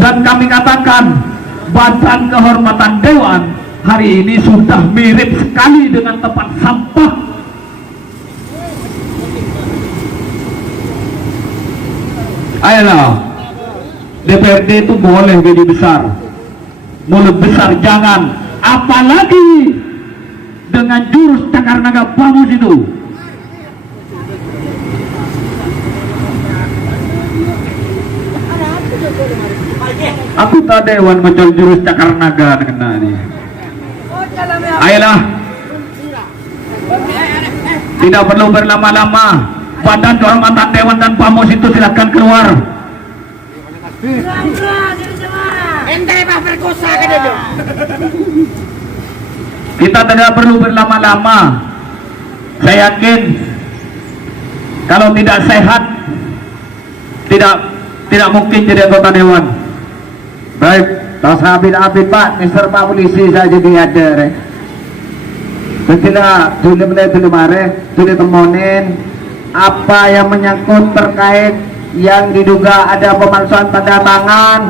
Dan kami katakan Badan Kehormatan Dewan hari ini sudah mirip sekali dengan tempat sampah. Ayolah, DPRD itu boleh gaji besar, mulut besar jangan, apalagi dengan jurus cakar naga bamus itu. Anggota dewan ngecol jurus cakar naga kena ini. Ayolah, tidak perlu berlama-lama. Badan Kehormatan Dewan dan Bamus itu silakan keluar. Kita tidak perlu berlama-lama. Saya yakin kalau tidak sehat tidak mungkin jadi anggota dewan. Baik, tas abid Pak, Mister Pak Polisi saya jadi ada. Tidak dulu mare, dulu temonin apa yang menyangkut terkait yang diduga ada pemalsuan tanda tangan.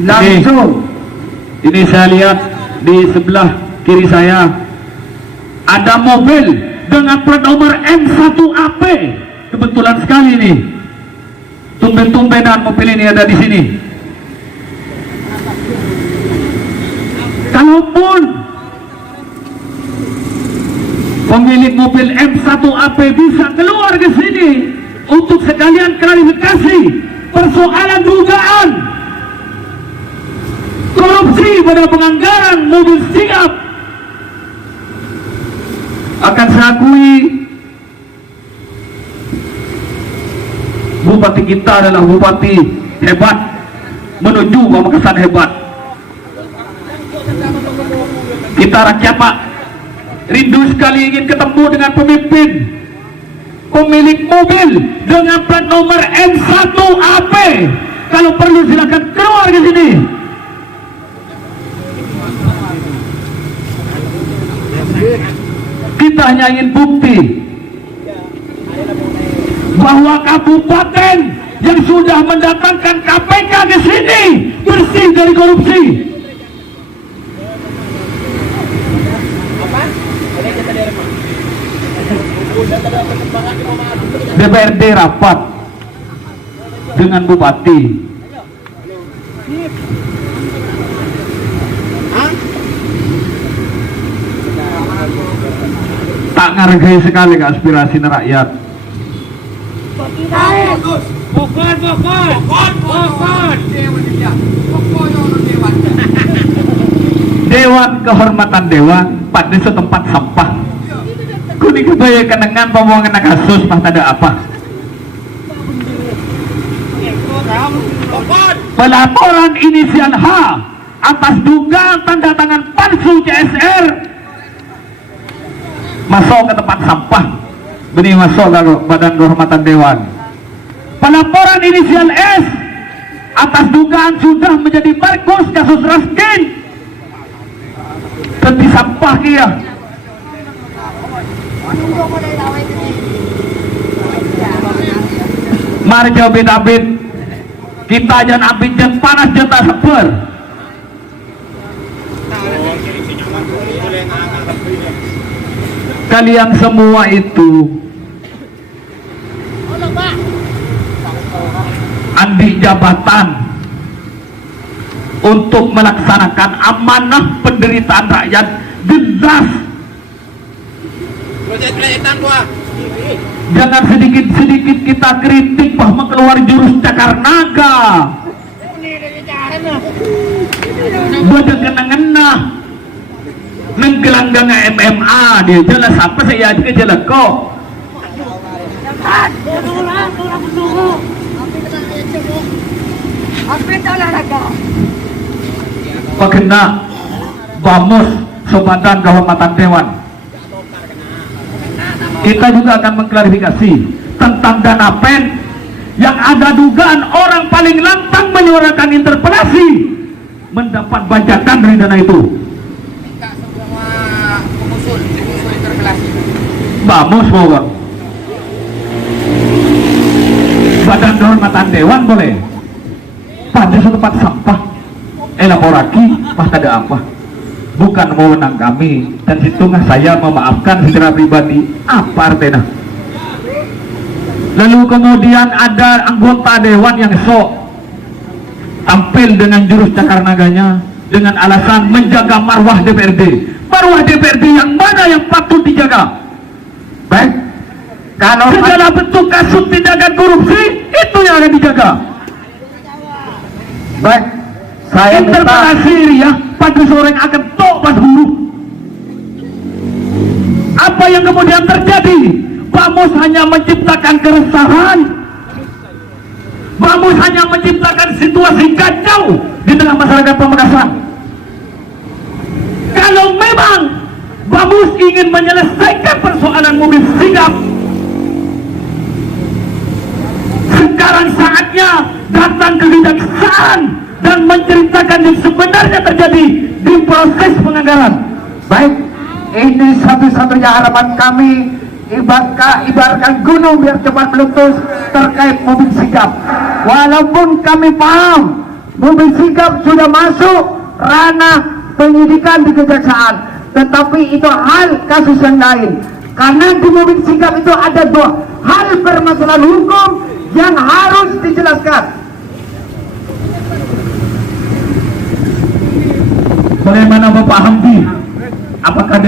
Langsung ini saya lihat di sebelah kiri saya ada mobil dengan plat nomor M1AP. Kebetulan sekali ini, tumben-tumbenan mobil ini ada di sini. Kalaupun pemilik mobil M1AP bisa keluar ke sini untuk sekalian klarifikasi persoalan dugaan korupsi pada penganggaran mobil Sigap, akan saya akui bupati kita adalah bupati hebat, menuju Pamekasan hebat. Kita rakyat Pak rindu sekali ingin ketemu dengan pemimpin pemilik mobil dengan plat nomor M1AP. Kalau perlu silakan keluar ke sini. Kita hanya ingin bukti bahwa kabupaten yang sudah mendatangkan KPK ke sini bersih dari korupsi. DPRD rapat dengan bupati. Tak ngargai sekali ke aspirasi rakyat. Dewan Kehormatan Dewan pada setempat sampah. Kuni kebayakan dengan pemohon kasus mah ada apa? Pelaporan inisial H atas dugaan tanda tangan palsu CSR masuk ke tempat sampah. Benih masuk ke Badan Kehormatan Dewan. Pelaporan inisial S atas dugaan sudah menjadi markus kasus Raskin di sampah kia. Mari abid kita jangan abid jangan panas jangan tak sabar. Kalian semua itu ambil jabatan untuk melaksanakan amanah penderitaan rakyat. Jelas jangan sedikit-sedikit kita kritik bahwa keluar jurus cakar naga bodoh kena-ngena nenggelanggang MMA dia jelas apa saya aja jelas kok pagena Bamus Badan Kehormatan Dewan. Kita juga akan mengklarifikasi tentang dana pen yang ada dugaan orang paling lantang menyuarakan interpelasi mendapat bajakan dari dana itu. Bamus mau gak? Badan Kehormatan Dewan boleh, pada suatu tempat sampah elaborasi pas ada apa, bukan wewenang kami, dan situngah saya memaafkan secara pribadi. Apa artinya? Lalu kemudian ada anggota dewan yang sok tampil dengan jurus cakar naganya dengan alasan menjaga marwah DPRD. Marwah DPRD yang mana yang patut dijaga? Baik, kalau segala bentuk kasus tindakan korupsi itu yang akan dijaga. baik, saya minta Interpelasi ya pada sore akan tok pas huruf. Apa yang kemudian terjadi? Bamus hanya menciptakan keresahan. Bamus hanya menciptakan situasi kacau di tengah masyarakat Pamekasan. Kalau memang Bamus ingin menyelesaikan persoalan mobil sigap, sekarang saatnya datang ke kejaksaan dan menceritakan yang sebenarnya terjadi di proses penganggaran. baik, ini satu-satunya harapan kami. Ibaratkan gunung biar cepat meletus terkait mobil sigap. Walaupun kami paham mobil sigap sudah masuk ranah penyidikan di kejaksaan, tetapi itu hal kasus yang lain. Karena di mobil sigap itu ada dua hal permasalahan hukum yang harus dijelaskan. Bagaimana Bapak Hamdi? Apakah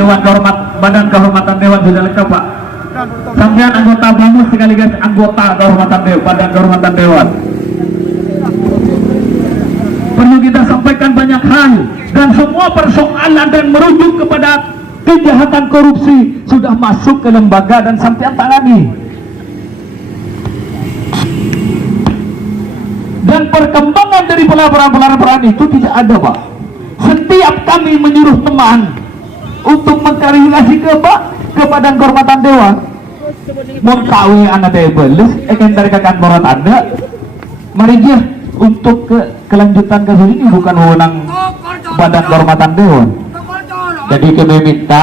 Badan Kehormatan Dewan sudah lengkap, Pak? Sampean anggota Bamus sekaligus anggota Kehormatan Dewan, Badan Kehormatan Dewan. Perlu kita sampaikan banyak hal, dan semua persoalan dan merujuk kepada kejahatan korupsi sudah masuk ke lembaga dan sampean tangani. Dan perkembangan dari pelaporan-pelaporan itu tidak ada, Pak. Setiap kami menyuruh teman untuk mengklarifikasi ke Badan Kehormatan Dewan, mengkawi anak tebelis, dari kantoran Anda, mari dia untuk kelanjutan kasus ini bukan wewenang Badan Kehormatan Dewan. Jadi kami minta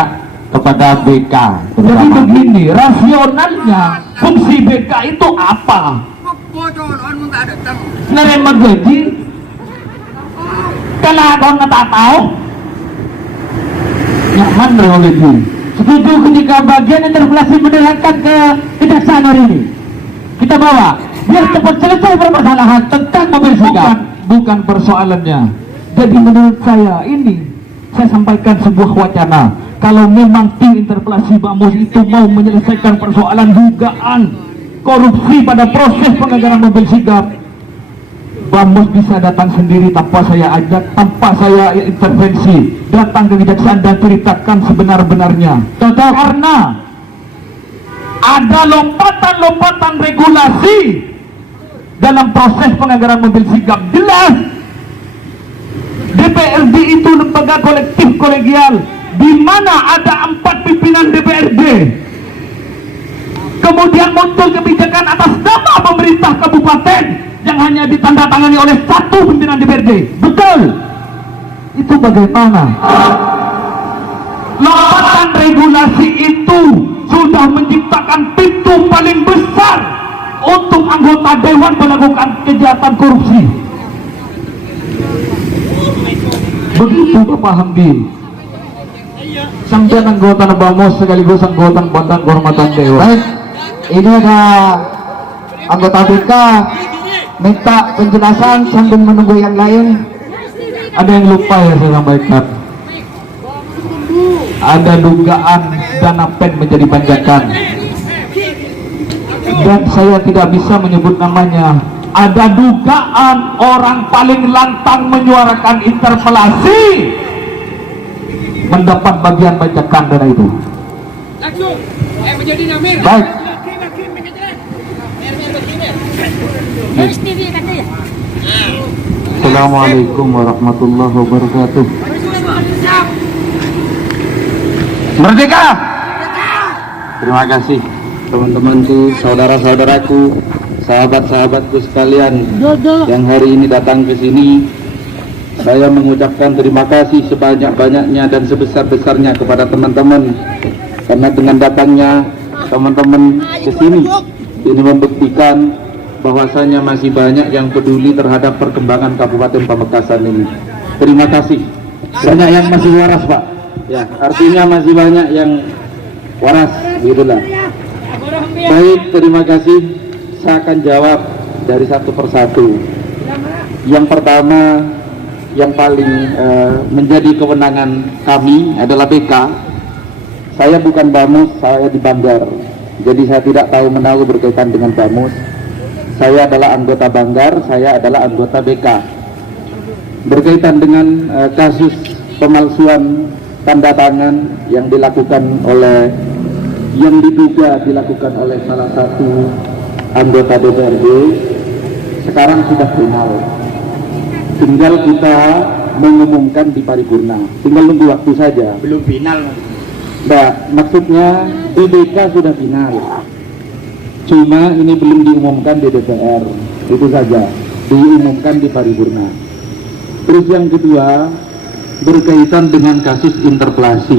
kepada BK. Jadi begini, rasionalnya fungsi BK itu apa? Nerima gaji, kalau ada nggak tahu, nyaman nerima gaji. Setuju ketika bagian interpelasi mendengarkan ke kejaksaan hari ini, kita bawa biar cepat selesai permasalahan tentang mobil sigap. Bukan persoalannya. Jadi menurut saya ini, saya sampaikan sebuah wacana. Kalau memang tim interpelasi Bamus itu mau menyelesaikan persoalan dugaan korupsi pada proses penganggaran mobil sigap, Bamus bisa datang sendiri tanpa saya ajak, tanpa saya intervensi, datang ke kejaksaan dan ceritakan sebenar-benarnya. Karena ada lompatan-lompatan regulasi dalam proses penganggaran mobil sigap. Jelas DPRD itu lembaga kolektif kolegial, di mana ada 4 pimpinan DPRD. Kemudian muncul kebijakan atas nama pemerintah kabupaten yang hanya ditandatangani oleh 1 pimpinan DPRD. Betul. Itu bagaimana? Lompatan regulasi itu sudah menciptakan pintu paling besar untuk anggota dewan melakukan kejahatan korupsi. Begitu Bapak Hamdi. Sampai anggota Bamus sekaligus anggota Badan Kehormatan Dewan. Baik, ini ada anggota BK minta penjelasan sambil menunggu yang lain. Ada yang lupa ya saya sampaikan. Ada dugaan dana PEN menjadi panjakan, dan saya tidak bisa menyebut namanya. Ada dugaan orang paling lantang menyuarakan interpelasi mendapat bagian bajakan dana itu. Baik, Assalamualaikum warahmatullahi wabarakatuh. merdeka. Terima kasih teman-temanku, saudara-saudaraku, sahabat-sahabatku sekalian yang hari ini datang ke sini. Saya mengucapkan terima kasih sebanyak-banyaknya dan sebesar-besarnya kepada teman-teman, karena dengan datangnya teman-teman ke sini, ini membuktikan bahwasanya masih banyak yang peduli terhadap perkembangan Kabupaten Pamekasan ini. Terima kasih. Banyak yang masih waras, Pak. Ya, artinya masih banyak yang waras, gitulah. Baik, terima kasih. Saya akan jawab dari satu persatu. Yang pertama, yang paling menjadi kewenangan kami adalah BK. Saya bukan Bamus, saya di Banggar. Jadi saya tidak tahu menahu berkaitan dengan Bamus. Saya adalah anggota Banggar, saya adalah anggota BK. Berkaitan dengan kasus pemalsuan tanda tangan yang diduga dilakukan oleh salah satu anggota DPRD, sekarang sudah final. Tinggal kita mengumumkan di paripurna, tinggal nunggu waktu saja. Belum final. Nah, maksudnya DBK sudah final, cuma ini belum diumumkan di DPR, itu saja, diumumkan di paripurna. Terus yang kedua, berkaitan dengan kasus interpelasi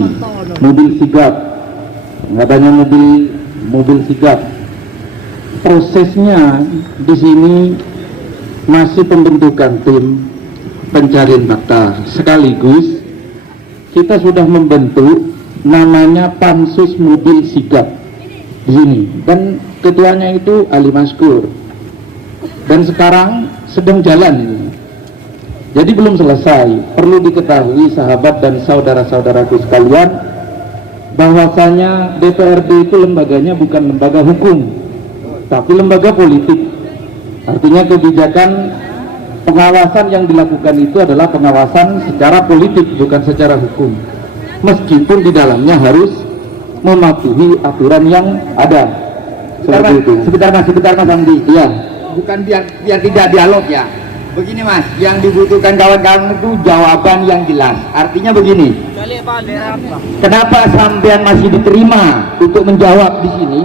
mobil sigap, katanya mobil sigap. Prosesnya di sini masih pembentukan tim pencarian fakta, sekaligus kita sudah membentuk namanya Pansus Mobil Sigap di sini, dan ketuanya itu Ali Maskur, dan sekarang sedang jalan ini. Jadi belum selesai. Perlu diketahui sahabat dan saudara-saudaraku sekalian, bahwasanya DPRD itu lembaganya bukan lembaga hukum, tapi lembaga politik. Artinya kebijakan pengawasan yang dilakukan itu adalah pengawasan secara politik, bukan secara hukum. Meskipun di dalamnya harus mematuhi aturan yang ada. Sebentar Mas Andi. Iya. Bukan biar tidak dialog ya. Begini Mas, yang dibutuhkan kawan-kawan itu jawaban yang jelas. Artinya begini, kenapa sampean masih diterima untuk menjawab di sini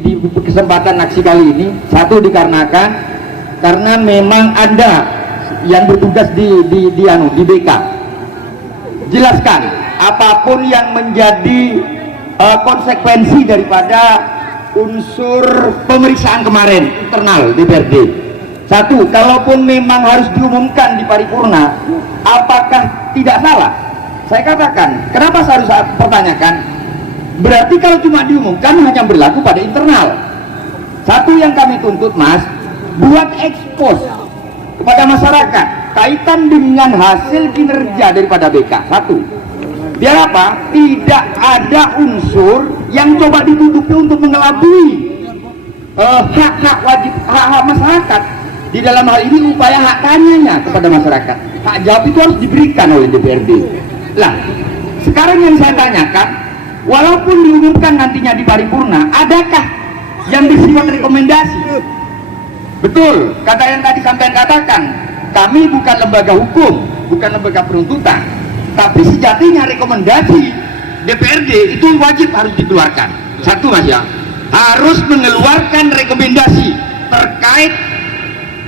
di kesempatan aksi kali ini? Satu, dikarenakan karena memang Anda yang bertugas di BK. Jelaskan apapun yang menjadi konsekuensi daripada unsur pemeriksaan kemarin internal DPRD. Satu, kalaupun memang harus diumumkan di paripurna, apakah tidak salah? Saya katakan, kenapa saya harus pertanyakan? Berarti kalau cuma diumumkan hanya berlaku pada internal. Satu yang kami tuntut Mas, buat ekspos kepada masyarakat kaitan dengan hasil kinerja daripada BK. Satu, biar apa? Tidak ada unsur yang coba dituduki untuk mengelabui hak-hak wajib, hak-hak masyarakat. Di dalam hal ini upaya hak tanyanya kepada masyarakat, hak jawab itu harus diberikan oleh DPRD. Lah, sekarang yang saya tanyakan, walaupun diumumkan nantinya di paripurna, adakah yang bersifat rekomendasi? Betul, kata yang tadi sampean katakan, kami bukan lembaga hukum, bukan lembaga penuntutan, tapi sejatinya rekomendasi DPRD itu wajib harus dikeluarkan. Satu Mas ya, harus mengeluarkan rekomendasi terkait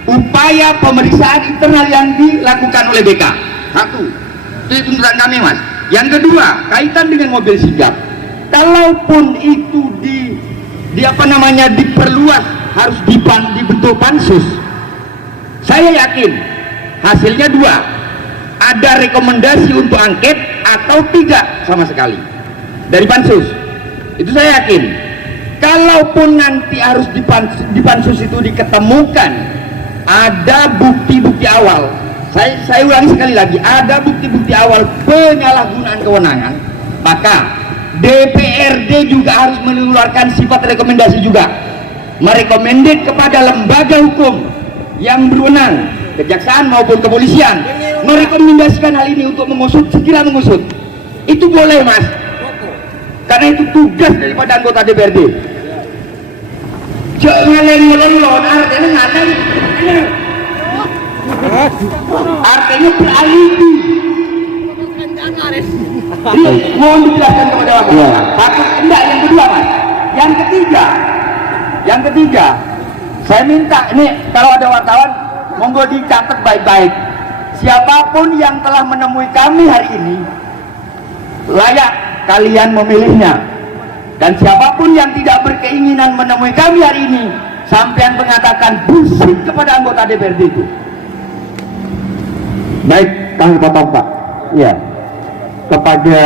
upaya pemeriksaan internal yang dilakukan oleh BK. Satu, itu tuntutan kami Mas. Yang kedua, kaitan dengan mobil sigap, kalaupun itu diperluas, harus dibentuk pansus, saya yakin hasilnya dua, ada rekomendasi untuk angket atau tidak sama sekali dari pansus. Itu saya yakin. Kalaupun nanti harus di pansus itu diketemukan ada bukti-bukti awal, saya ulangi sekali lagi, ada bukti-bukti awal penyalahgunaan kewenangan, maka DPRD juga harus mengeluarkan sifat rekomendasi juga, merekomendasi kepada lembaga hukum yang berwenang, kejaksaan maupun kepolisian, merekomendasikan hal ini untuk mengusut, segera mengusut. Itu boleh Mas, karena itu tugas daripada anggota DPRD. Jangan ngelon-ngelon, artinya ngatain, artinya beralibi. Mohon dijelaskan kepada masyarakat. Satu, enggak, yang kedua Mas. Yang ketiga, saya minta ini kalau ada wartawan, monggo dicatat baik-baik. Siapapun yang telah menemui kami hari ini, layak kalian memilihnya. Dan siapapun yang tidak berkeinginan menemui kami hari ini, sampean mengatakan bullshit kepada anggota DPRD itu. Baik, kami potong Pak. Ya, kepada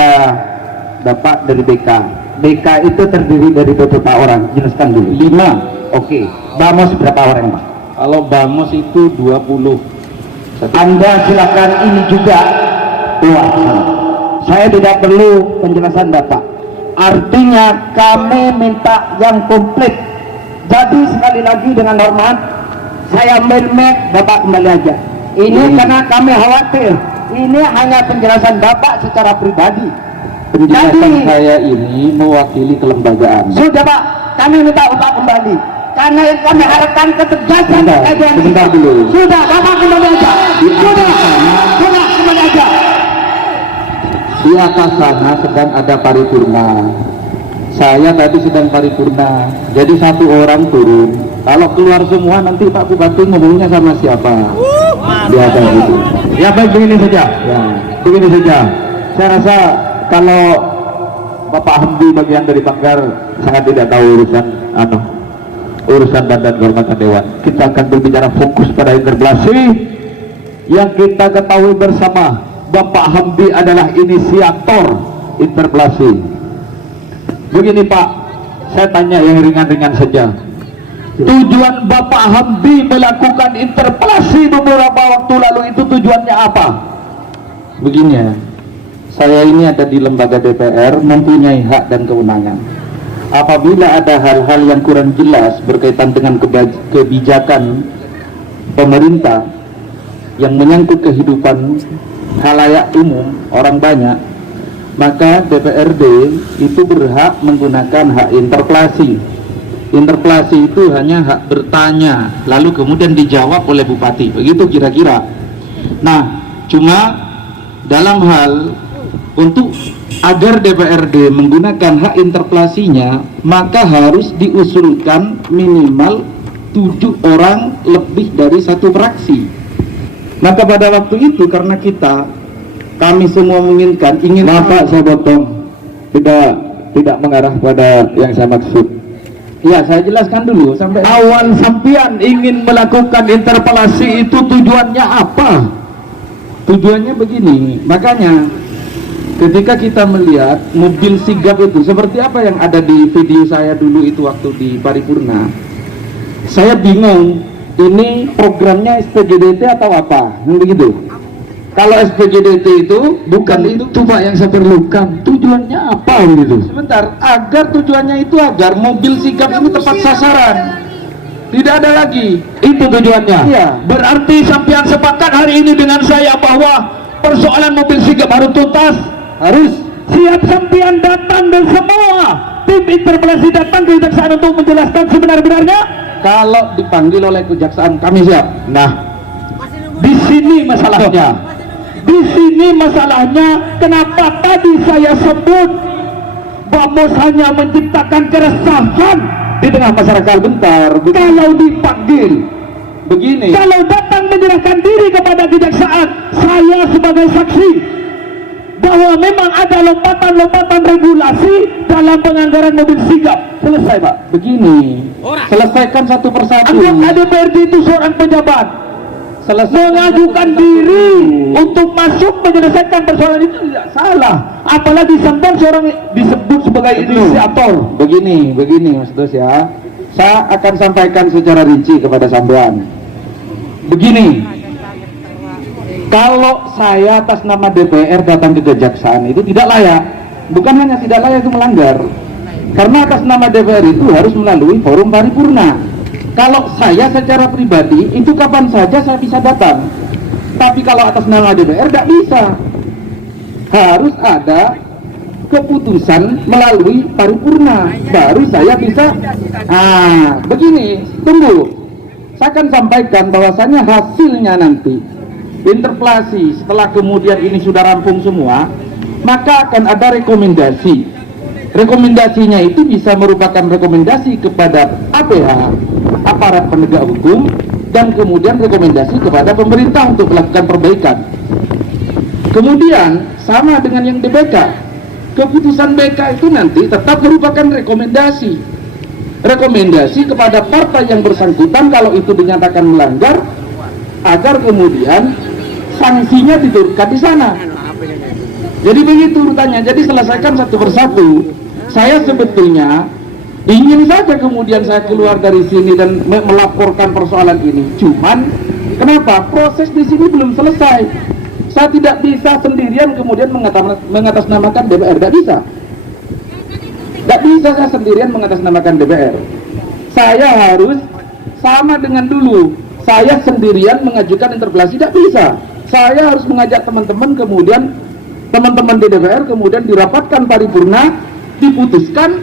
Bapak dari BK. BK itu terdiri dari beberapa orang, jelaskan dulu. 5. Oke, BAMOS berapa orang Pak? Kalau BAMOS itu 20. Anda silakan ini juga. Wah, saya tidak perlu penjelasan Bapak. Artinya kami minta yang komplit. Jadi sekali lagi dengan hormat, saya main-main, Bapak kembali aja. Ini karena kami khawatir. Ini hanya penjelasan Bapak secara pribadi. Penjelasan saya ini mewakili kelembagaan. Sudah Pak, kami minta Bapak kembali. Karena yang kami harapkan ketegasan. Sebentar dulu. Sudah, Bapak kembali aja. Sudah kembali aja. Di atas sana sedang ada paripurna. Saya tadi sedang paripurna. Jadi satu orang turun. Kalau keluar semua nanti Pak Bupati ngomongnya sama siapa? Biasa gitu. Ya baik, begini saja. Ya, begini saja. Saya rasa kalau Bapak Hamdi bagian dari Banggar sangat tidak tahu urusan dan kehormatan dewan. Kita akan berbicara fokus pada interpelasi yang kita ketahui bersama. Bapak Hamdi adalah inisiator interpelasi. Begini Pak, saya tanya yang ringan-ringan saja. Tujuan Bapak Hamdi melakukan interpelasi beberapa waktu lalu itu tujuannya apa? Begini ya, saya ini ada di lembaga DPR, mempunyai hak dan kewenangan. Apabila ada hal-hal yang kurang jelas berkaitan dengan kebijakan pemerintah yang menyangkut kehidupan halayak umum, orang banyak, maka DPRD itu berhak menggunakan hak interpelasi. Interpelasi itu hanya hak bertanya, lalu kemudian dijawab oleh Bupati, begitu kira-kira. Nah, cuma dalam hal untuk agar DPRD menggunakan hak interpelasinya, maka harus diusulkan minimal 7 orang lebih dari satu fraksi. Maka pada waktu itu karena kami semua ingin Pak, saya potong, tidak mengarah pada yang saya maksud. Ya, saya jelaskan dulu. Sampai awal sampean ingin melakukan interpelasi itu tujuannya apa? Tujuannya begini, makanya ketika kita melihat mobil sigap itu seperti apa yang ada di video saya dulu itu waktu di paripurna, saya bingung. Ini programnya SPGDT atau apa? Begitu. Kalau SPGDT itu bukan itu Pak yang saya perlukan. Tujuannya apa gitu? Sebentar, agar tujuannya itu agar mobil sigap ini tepat sasaran. Tidak ada lagi. Itu tujuannya. Iya. Berarti sampean sepakat hari ini dengan saya bahwa persoalan mobil sigap harus tuntas. Harus. Siap sampean datang dan semua tim interpelasi datang ke kejaksaan untuk menjelaskan sebenar-benarnya. Kalau dipanggil oleh kejaksaan kami siap. Nah, di sini masalahnya. Di sini masalahnya kenapa tadi saya sebut BAMOS hanya menciptakan keresahan di tengah masyarakat. Bentar, kalau dipanggil begini, kalau datang menyerahkan diri kepada kejaksaan, saya sebagai saksi bahwa memang ada lompatan-lompatan regulasi dalam penganggaran mobil sigap. Selesai Pak. Begini, selesaikan satu persatu. Anggota DPRD itu seorang pejabat, mengajukan diri untuk masuk menyelesaikan persoalan itu tidak salah. Apalagi sampai seorang disebut sebagai inisiator. Begini Mas Dos ya. Saya akan sampaikan secara rinci kepada sampean. Begini, kalau saya atas nama DPR datang ke kejaksaan itu tidak layak. Bukan hanya tidak layak, itu melanggar. Karena atas nama DPR itu harus melalui forum paripurna. Kalau saya secara pribadi itu kapan saja saya bisa datang. Tapi kalau atas nama DPR tidak bisa. Harus ada keputusan melalui paripurna, baru saya bisa. Begini, tunggu. Saya akan sampaikan bahwasannya hasilnya nanti interpelasi setelah kemudian ini sudah rampung semua, maka akan ada rekomendasi. Rekomendasinya itu bisa merupakan rekomendasi kepada APH, aparat penegak hukum, dan kemudian rekomendasi kepada pemerintah untuk melakukan perbaikan. Kemudian sama dengan yang DBK, keputusan BK itu nanti tetap merupakan rekomendasi kepada partai yang bersangkutan kalau itu dinyatakan melanggar, agar kemudian sanksinya diturunkan di sana. Jadi begitu urutannya. Jadi selesaikan satu persatu. Saya sebetulnya ingin saja kemudian saya keluar dari sini dan melaporkan persoalan ini. Cuman kenapa? Proses di sini belum selesai. Saya tidak bisa sendirian kemudian mengatasnamakan DPR. Tidak bisa. Tidak bisa saya sendirian mengatasnamakan DPR. Saya harus sama dengan dulu. Saya sendirian mengajukan interpelasi. Tidak bisa. Saya harus mengajak teman-teman, kemudian teman-teman di DPR kemudian dirapatkan paripurna, diputuskan,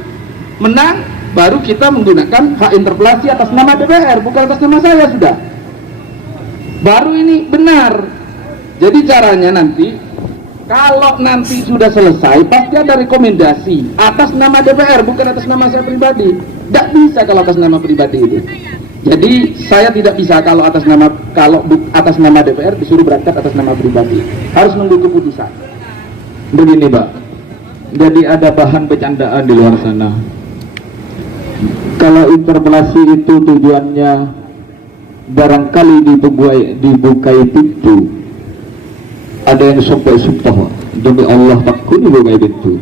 menang, baru kita menggunakan hak interpelasi atas nama DPR, bukan atas nama saya sudah. Baru ini benar. Jadi caranya nanti, kalau nanti sudah selesai, pasti ada rekomendasi atas nama DPR, bukan atas nama saya pribadi. Tidak bisa kalau atas nama pribadi itu. Jadi saya tidak bisa kalau atas nama DPR disuruh berangkat atas nama pribadi. Harus nunggu keputusan. Begini Pak, jadi ada bahan bercandaan di luar sana. Kalau interpelasi itu tujuannya barangkali dibukai pintu, ada yang sampai sumpah demi Allah takut dibukai pintu.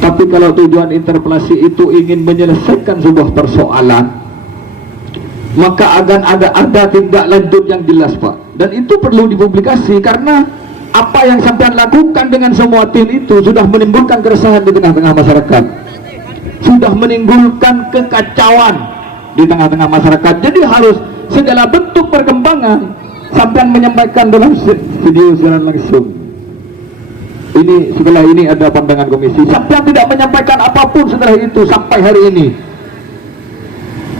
Tapi kalau tujuan interpelasi itu ingin menyelesaikan sebuah persoalan, maka akan ada tindak lanjut yang jelas Pak. Dan itu perlu dipublikasi, karena apa yang sampean lakukan dengan semua tim itu sudah menimbulkan keresahan di tengah-tengah masyarakat, sudah menimbulkan kekacauan di tengah-tengah masyarakat. Jadi harus segala bentuk perkembangan sampean menyampaikan dalam video siaran langsung. Ini setelah ini ada pandangan komisi, sampean tidak menyampaikan apapun setelah itu sampai hari ini.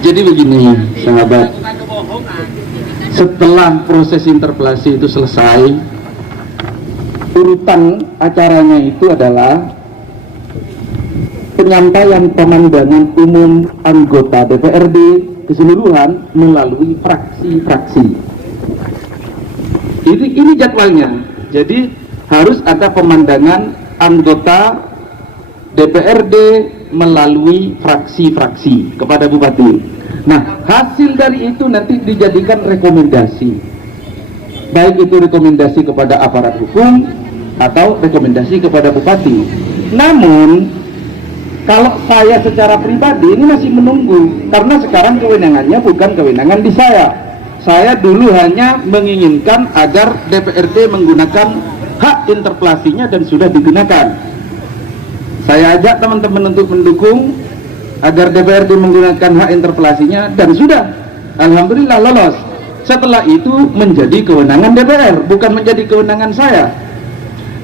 Jadi begini sahabat, setelah proses interpelasi itu selesai, urutan acaranya itu adalah penyampaian pemandangan umum anggota DPRD keseluruhan melalui fraksi-fraksi. Ini jadwalnya. Jadi harus ada pemandangan anggota DPRD melalui fraksi-fraksi kepada Bupati. Nah, hasil dari itu nanti dijadikan rekomendasi. Baik itu rekomendasi kepada aparat hukum atau rekomendasi kepada Bupati. Namun, kalau saya secara pribadi ini masih menunggu, karena sekarang kewenangannya bukan kewenangan di saya. Saya dulu hanya menginginkan agar DPRD menggunakan hak interpelasinya dan sudah digunakan. Saya ajak teman-teman untuk mendukung agar DPRD menggunakan hak interpelasinya dan sudah, alhamdulillah lolos. Setelah itu menjadi kewenangan DPR, bukan menjadi kewenangan saya.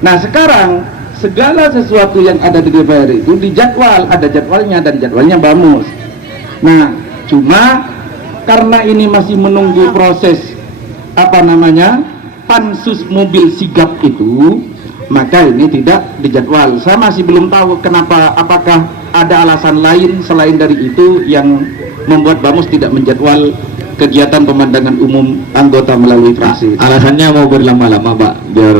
Nah sekarang segala sesuatu yang ada di DPR itu dijadwal, ada jadwalnya dan jadwalnya bamus. Nah cuma karena ini masih menunggu proses pansus mobil sigap itu, maka ini tidak dijadwal. Saya masih belum tahu kenapa, apakah ada alasan lain selain dari itu yang membuat bamus tidak menjadwal kegiatan pemandangan umum anggota melalui fraksi. Alasannya mau berlama-lama Pak, biar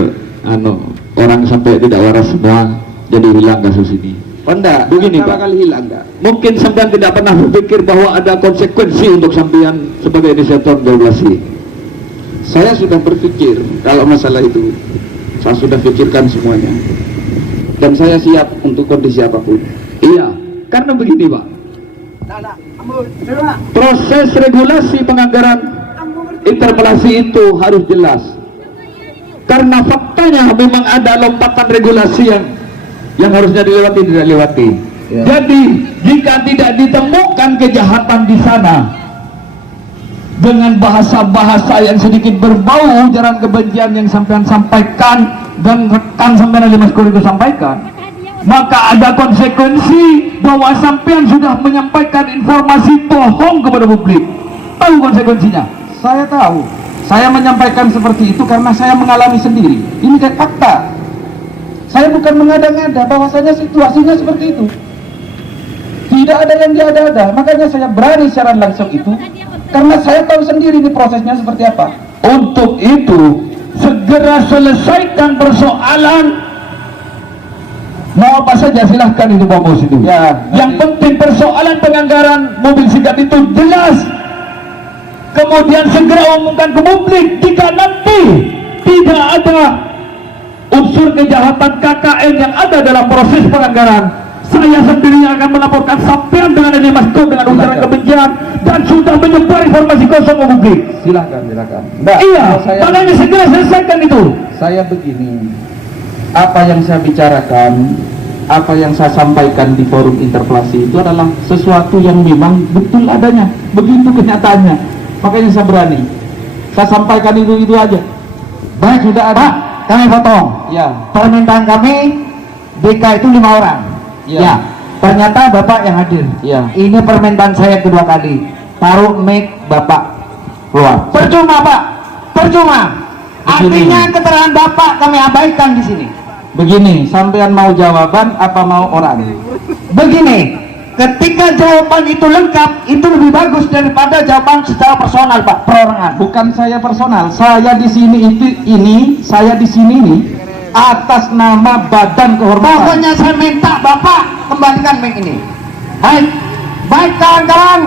orang sampai tidak waras semua, jadi hilang kasus ini. Oh enggak, begini Pak, kali hilang enggak? mungkin sampean tidak pernah berpikir bahwa ada konsekuensi untuk sampean sebagai inisiator regulasi. Saya sudah berpikir kalau masalah itu, saya sudah pikirkan semuanya, dan saya siap untuk kondisi apapun. Iya, karena begini Pak, proses regulasi penganggaran interpelasi itu harus jelas, karena faktanya memang ada lompatan regulasi yang harusnya dilewati tidak dilewati. Ya. Jadi jika tidak ditemukan kejahatan di sana dengan bahasa-bahasa yang sedikit berbau ujaran kebencian yang sampean sampaikan dan rekan sampean Ali Maskur itu sampaikan, maka ada konsekuensi bahwa sampean sudah menyampaikan informasi bohong kepada publik. Tahu konsekuensinya? Saya tahu. Saya menyampaikan seperti itu karena saya mengalami sendiri. Ini kan fakta. Saya bukan mengada-ngada, bahwasanya situasinya seperti itu. Tidak ada yang diada-ada. Makanya saya berani secara langsung itu, karena saya tahu sendiri ini prosesnya seperti apa. Untuk itu segera selesaikan persoalan Mau apa saja silahkan itu Pak Bos itu. Ya, Yang penting persoalan penganggaran mobil sigap itu jelas. Kemudian segera umumkan ke publik. Jika nanti tidak ada unsur kejahatan KKN yang ada dalam proses penganggaran, saya sendiri akan melaporkan sampean dengan ini Mas Kok dengan ujaran kebencian dan sudah menyebar informasi kosong ke publik. silakan. Mbak, Iya, kalau saya, makanya segera selesaikan itu. saya begini, apa yang saya bicarakan, apa yang saya sampaikan di forum interpelasi itu adalah sesuatu yang memang betul adanya, begitu kenyataannya. Makanya saya berani, saya sampaikan itu aja. Baik, Sudah ada. Pak, kami potong. Ya, Permintaan kami BK itu 5 orang. Ya. Ya. Ternyata Bapak yang hadir. Ya. Ini permintaan saya kedua kali. Taruh mic Bapak keluar. Percuma Pak, percuma. Begini. Artinya keterangan Bapak kami abaikan di sini. begini, sampean mau jawaban apa mau orang? Begini, ketika jawaban itu lengkap, itu lebih bagus daripada jawaban secara personal Pak, perorangan. Bukan saya personal, saya di sini saya di sini nih atas nama Badan Kehormatan. Pokoknya saya minta Bapak kembalikan mic ini. Baik, baik kawan-kawan.